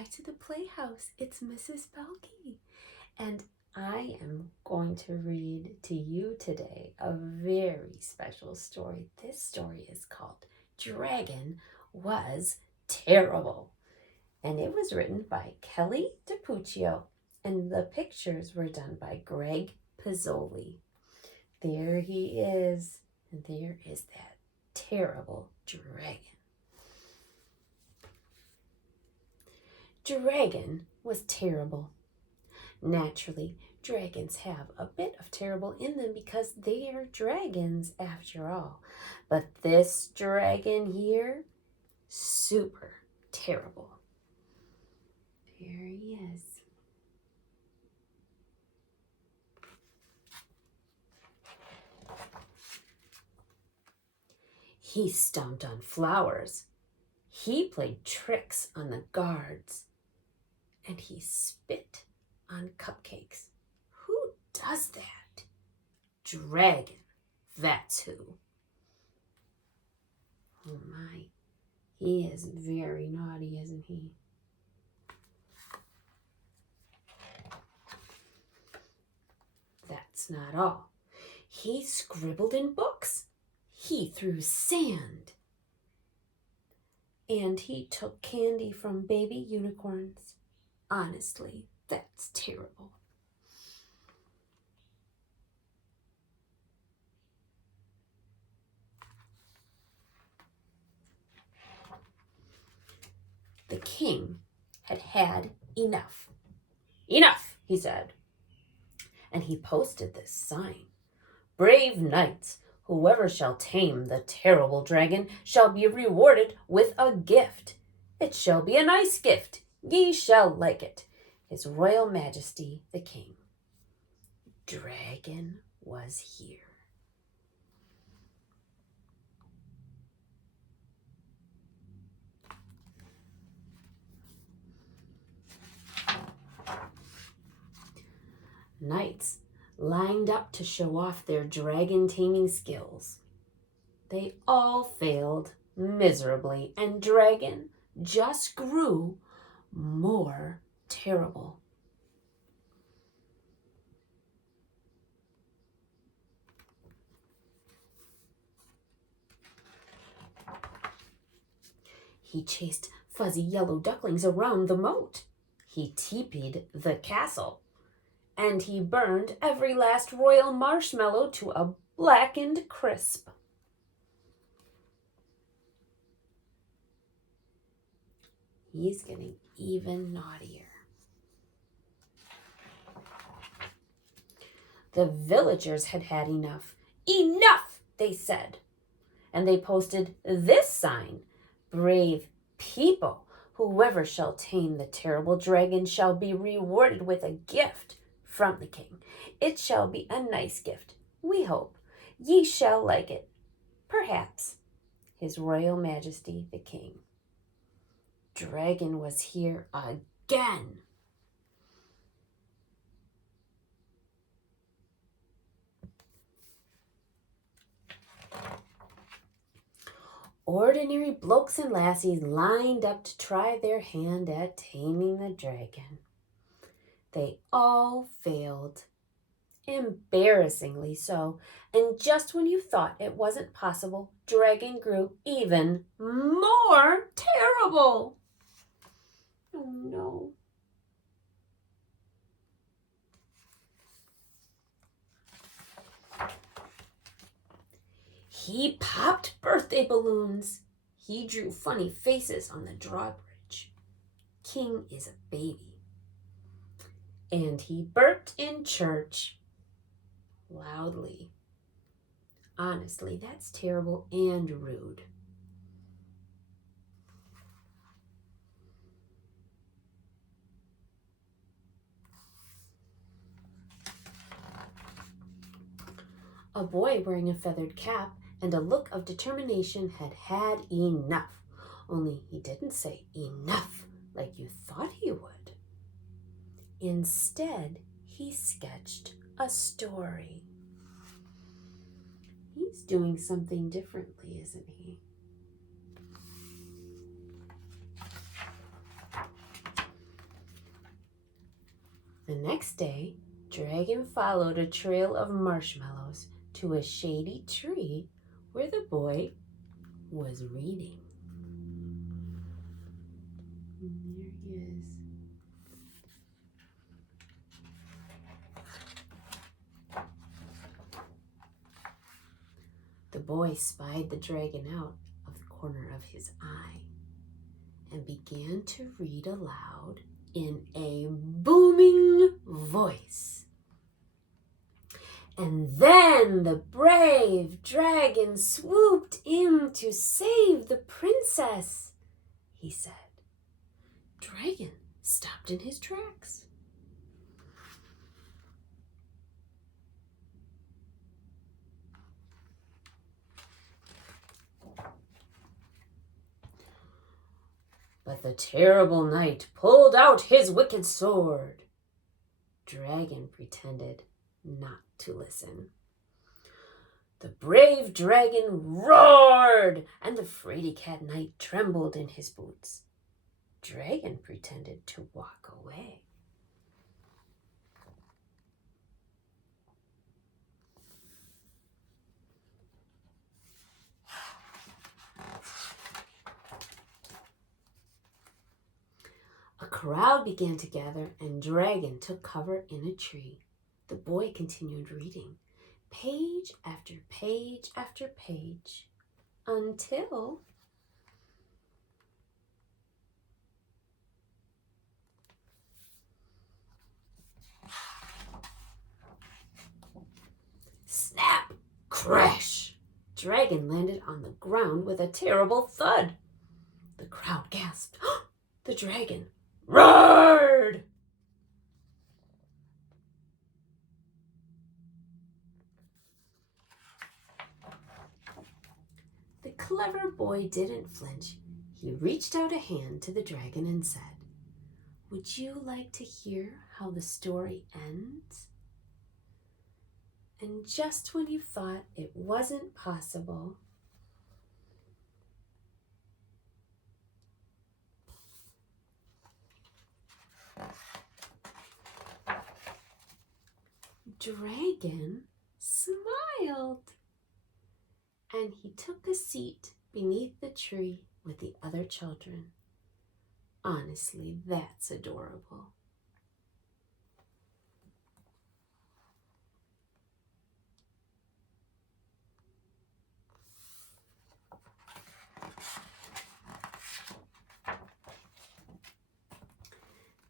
back to the playhouse. It's Mrs. Pelkey. And I am going to read to you today a very special story. This story is called Dragon Was Terrible. And it was written by Kelly Dipucchio. And the pictures were done by Greg Pizzoli. There he is. And there is that terrible dragon. Dragon was terrible. Naturally, dragons have a bit of terrible in them because they are dragons after all. But this dragon here, super terrible. There he is. He stomped on flowers. He played tricks on the guards. And he spit on cupcakes. Who does that? Dragon, that's who. Oh my, he is very naughty, isn't he? That's not all. He scribbled in books. He threw sand. And he took candy from baby unicorns. Honestly, that's terrible. The king had had enough. Enough, he said. And he posted this sign. Brave knights, whoever shall tame the terrible dragon shall be rewarded with a gift. It shall be a nice gift. Ye shall like it. His Royal Majesty the King. Dragon was here. Knights lined up to show off their dragon taming skills. They all failed miserably, and Dragon just grew more terrible. He chased fuzzy yellow ducklings around the moat. He teepeed the castle. And he burned every last royal marshmallow to a blackened crisp. He's getting even naughtier. The villagers had had enough. Enough, they said. And they posted this sign. Brave people, whoever shall tame the terrible dragon shall be rewarded with a gift from the king. It shall be a nice gift, we hope. Ye shall like it, perhaps. His Royal Majesty the King. Dragon was here again. Ordinary blokes and lassies lined up to try their hand at taming the dragon. They all failed, embarrassingly so, and just when you thought it wasn't possible, Dragon grew even more terrible. Oh no. He popped birthday balloons. He drew funny faces on the drawbridge. King is a baby. And he burped in church. Loudly. Honestly, that's terrible and rude. A boy wearing a feathered cap and a look of determination had had enough. Only he didn't say enough like you thought he would. Instead, he sketched a story. He's doing something differently, isn't he? The next day, Dragon followed a trail of marshmallows to a shady tree where the boy was reading. And there he is. The boy spied the dragon out of the corner of his eye and began to read aloud in a booming voice. And then the brave dragon swooped in to save the princess, he said. Dragon stopped in his tracks. But the terrible knight pulled out his wicked sword. Dragon pretended not to listen. The brave dragon roared, and the fraidy-cat knight trembled in his boots. Dragon pretended to walk away. A crowd began to gather, and Dragon took cover in a tree. The boy continued reading, page after page after page, until snap, crash! Dragon landed on the ground with a terrible thud. The crowd gasped. The dragon roared! The clever boy didn't flinch. He reached out a hand to the dragon and said, "Would you like to hear how the story ends?" And just when you thought it wasn't possible, Dragon smiled, and he took a seat beneath the tree with the other children. Honestly, that's adorable.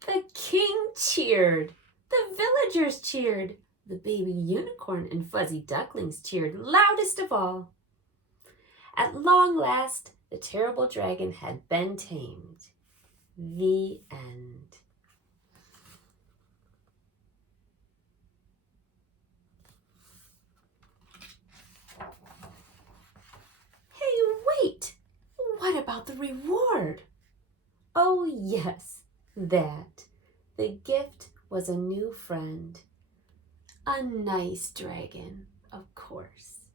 The king cheered. The villagers cheered. The baby unicorn and fuzzy ducklings cheered loudest of all. At long last, the terrible dragon had been tamed. The end. Hey, wait! What about the reward? Oh, yes, that. The gift was a new friend. A nice dragon, of course.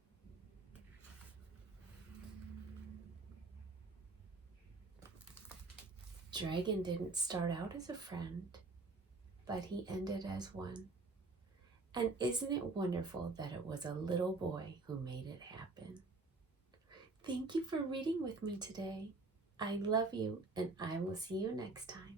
Dragon didn't start out as a friend, but he ended as one. And isn't it wonderful that it was a little boy who made it happen? Thank you for reading with me today. I love you, and I will see you next time.